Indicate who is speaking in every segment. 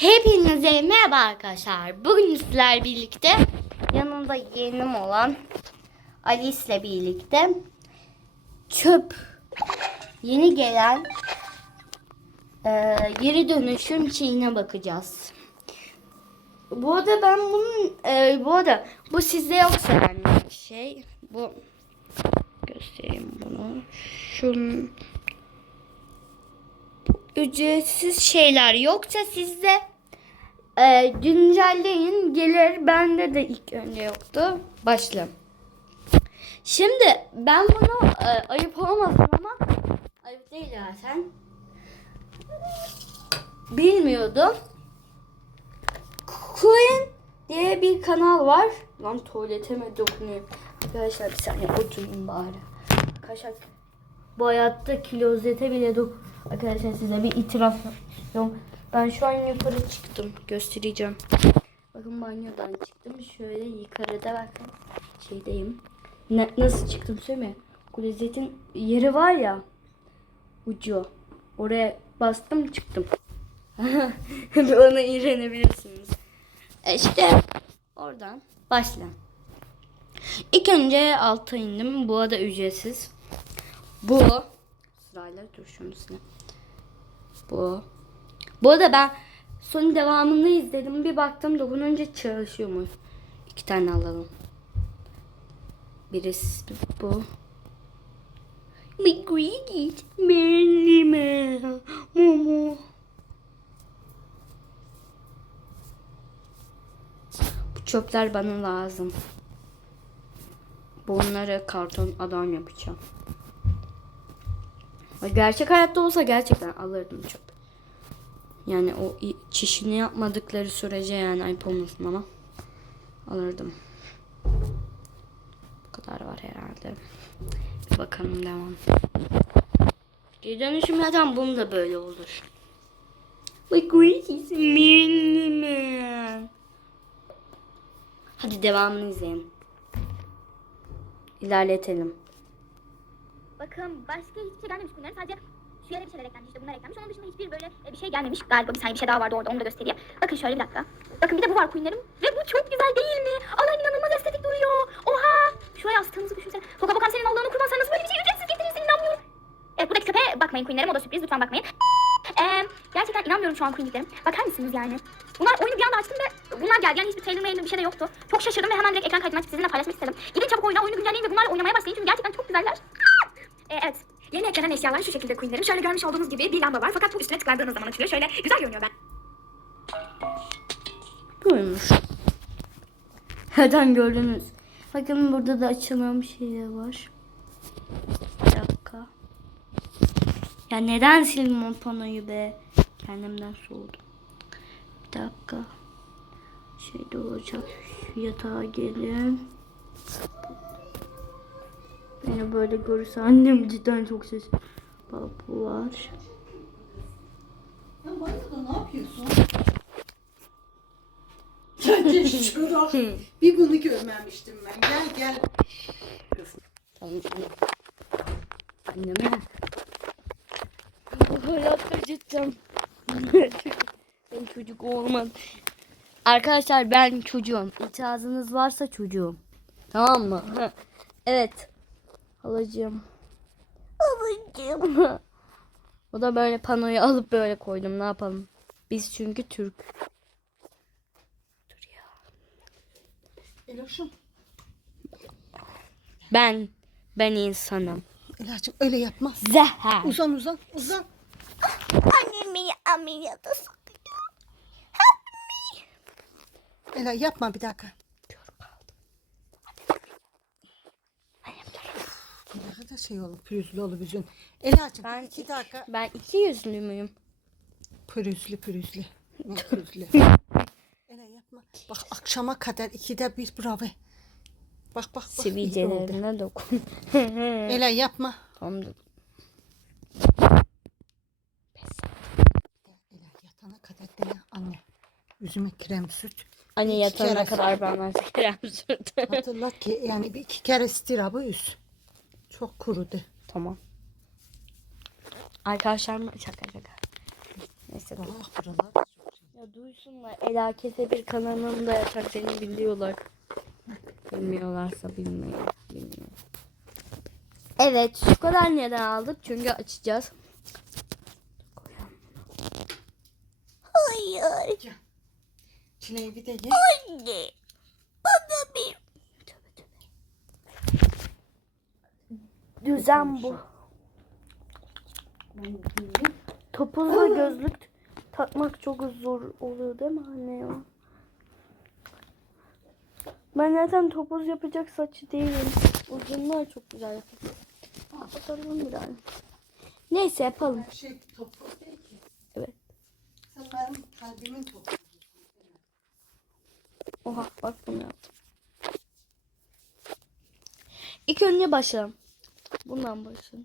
Speaker 1: Hepinize merhaba arkadaşlar. Bugün sizler birlikte yanımda yeğenim olan Alice ile birlikte çöp yeni gelen e, geri dönüşüm şeyine bakacağız. Bu arada ben bunun e, bu arada bu sizde yoksa yani şey bu göstereyim bunu. Şunun ücretsiz şeyler yoksa sizde e, güncelleyin gelir. Bende de ilk önce yoktu. Başla. Şimdi ben bunu e, ayıp olmasın ama ayıp değil zaten. Bilmiyordum. Queen diye bir kanal var. Lan tuvalete mi dokunuyor? Arkadaşlar bir saniye oturayım bari. Arkadaşlar bu hayatta klozete bile dok... Arkadaşlar size bir itiraf yapıyorum. Ben şu an yukarı çıktım. Göstereceğim. Bakın banyodan çıktım. Şöyle yukarıda bakın. Şeydeyim. Ne, nasıl çıktım söyleme. Klozetin yeri var ya. Ucu. Oraya bastım çıktım. Ona iğrenebilirsiniz. E işte oradan başla. İlk önce alta indim. Bu arada ücretsiz. Bu sırayla dur şunun üstüne. Bu. Bu arada ben son devamını izledim. Bir baktım dokununca çalışıyor mu? İki tane alalım. Birisi bu. Migrit, Melime, Momo. Bu çöpler bana lazım. Bunları karton adam yapacağım. Gerçek hayatta olsa gerçekten alırdım çöp. Yani o çişini yapmadıkları sürece yani ayıp olmasın ama alırdım. Bu kadar var herhalde. Bir bakalım devam. Geri dönüşüm zaten bunu da böyle olur. My greatest mini man. Hadi devamını izleyelim. İlerletelim.
Speaker 2: Bakın başka hiçbir şey gelmemiş bunların sadece şu yere bir şeyler eklenmiş işte bunlar eklenmiş. Onun dışında hiçbir böyle e, bir şey gelmemiş. Galiba bir saniye bir şey daha vardı orada onu da göstereyim. Bakın şöyle bir dakika. Bakın bir de bu var Queen'lerim. Ve bu çok güzel değil mi? Allah'ım inanılmaz estetik duruyor. Oha. Şuraya astığımızı düşünsene. Toka bakan senin Allah'ını kurban sen nasıl böyle bir şey ücretsiz getirirsin inanmıyorum. Evet buradaki köpeğe bakmayın Queen'lerim o da sürpriz lütfen bakmayın. Eee gerçekten inanmıyorum şu an Queen'liklerim. Bakar mısınız yani? Bunlar oyunu bir anda açtım ve bunlar geldi. Yani hiçbir trailer mail bir şey de yoktu. Çok şaşırdım ve hemen direkt ekran kaydını açıp sizinle paylaşmak istedim. Gidin çabuk oyuna oyunu güncelleyin ve bunlarla oynamaya başlayın çünkü gerçekten çok güzeller. Ee, evet. Yeni eklenen eşyalar şu şekilde Queen'lerim. Şöyle görmüş olduğunuz gibi bir lamba var fakat bu üstüne tıkladığınız zaman açılıyor. Şöyle güzel görünüyor ben.
Speaker 1: Buymuş. Zaten gördünüz. Bakın burada da açılan bir şey var. Bir dakika. Ya neden sildim o panoyu be? Kendimden soğudum. Bir dakika. Şey de olacak. Yatağa gelin. Beni böyle görürse annem cidden çok ses. Bak bu var.
Speaker 3: Ya banyoda ne yapıyorsun? Gel şurada. Bir bunu görmemiştim ben. Gel gel.
Speaker 1: Tamam. Anneme. Bu hayatta cidden. ben çocuk olmam. Arkadaşlar ben çocuğum. İtirazınız varsa çocuğum. Tamam mı? evet. Halacığım. Halacığım. O da böyle panoyu alıp böyle koydum. Ne yapalım? Biz çünkü Türk. Dur ya.
Speaker 3: Eloş'um.
Speaker 1: Ben ben insanım.
Speaker 3: Elacığım öyle yapma.
Speaker 1: Zehra.
Speaker 3: Uzan uzan uzan.
Speaker 1: Annemi ameliyata
Speaker 3: Ela yapma bir dakika. Ne kadar şey olur, pürüzlü olur yüzün. Elacığım
Speaker 1: Ben
Speaker 3: iki dakika.
Speaker 1: Ben iki yüzlü müyüm?
Speaker 3: Pürüzlü pürüzlü. Ne pürüzlü. Ela yapma. Bak akşama kadar ikide bir bravo. Bak bak bak.
Speaker 1: Sivilcelerine dokun.
Speaker 3: Ela yapma.
Speaker 1: tamam.
Speaker 3: Ela yatana kadar dene anne. Yüzüme krem sürt.
Speaker 1: Anne yatana kadar bana krem sürdü.
Speaker 3: Hatırlat ki yani bir iki kere istirabı üz. Çok kurudu.
Speaker 1: tamam. Arkadaşlar mı? Şaka şaka. Neyse dur.
Speaker 3: Ah buralar.
Speaker 1: Ya duysunlar. Ela Kese bir kanalında yatak seni biliyorlar. Bilmiyorlarsa bilmeyin. Bilmiyorum. Evet şu kadar neden aldık? Çünkü açacağız. Hayır.
Speaker 3: Çileği bir de ye.
Speaker 1: Anne. Bana bir. Tövbe tövbe. Düzen bu. Topuzlu gözlük takmak çok zor oluyor değil mi anne ya? Ben zaten topuz yapacak saçı değilim. Uzunlar çok güzel yapıyor. Bakalım biraz. Neyse yapalım.
Speaker 3: Her şey topuz değil ki.
Speaker 1: Evet.
Speaker 3: Sen benim kalbimin topuzu.
Speaker 1: Oha bak bunu yaptım. İlk önce başlayalım. Bundan
Speaker 3: ye.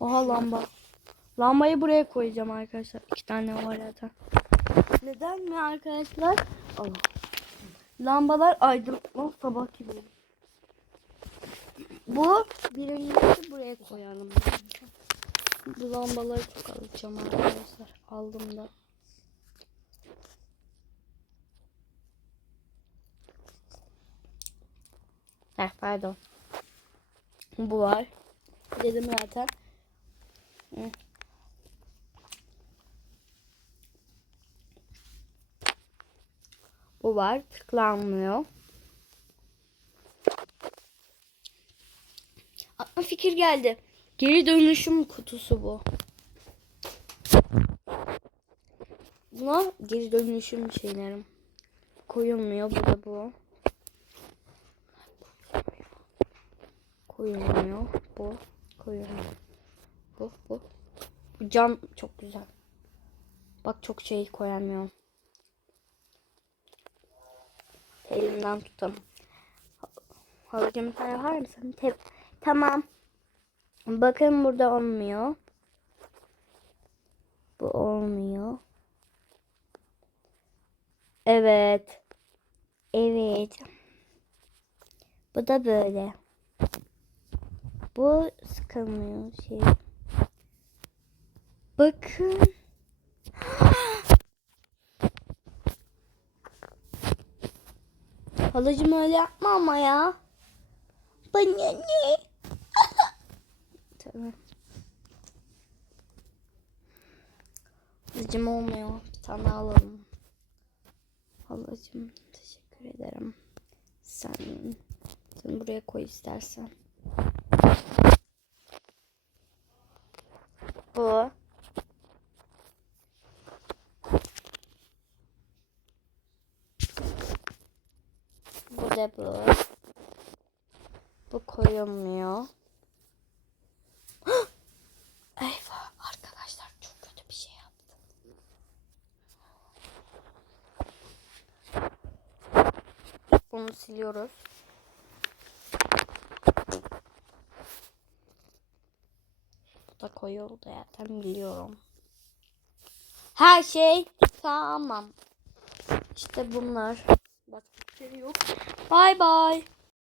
Speaker 1: Oha lamba. Lambayı buraya koyacağım arkadaşlar. İki tane var zaten. Neden mi arkadaşlar? Allah. Lambalar aydınlatma sabah gibi. Bu birincisi buraya koyalım. Bu lambaları çok alacağım arkadaşlar. Aldım da. Heh, pardon. Bu var. Dedim zaten. Hı. Bu var. Tıklanmıyor. Aklıma fikir geldi. Geri dönüşüm kutusu bu. Buna geri dönüşüm şeylerim. Koyulmuyor. Bu da bu. Koyulmuyor. Bu. Koyulmuyor. Bu. Bu. Bu cam çok güzel. Bak çok şey koyamıyorum. Elimden tutalım. Halacığım sen yapar mısın? Te- tamam. Bakın burada olmuyor. Bu olmuyor. Evet. Evet. Bu da böyle. Bu sıkılmıyor şey. Bakın. Halacığım öyle yapma ama ya. Bana ne? tamam. Halacığım olmuyor. Bir tane alalım. Halacığım teşekkür ederim. Sen, sen buraya koy istersen. Bu. Bu da bu. Bu koyulmuyor. Eyvah arkadaşlar çok kötü bir şey yaptım. Bunu siliyoruz. Da koyuldu zaten biliyorum. Her şey tamam. İşte bunlar. Başka bir şey yok. Bay bay.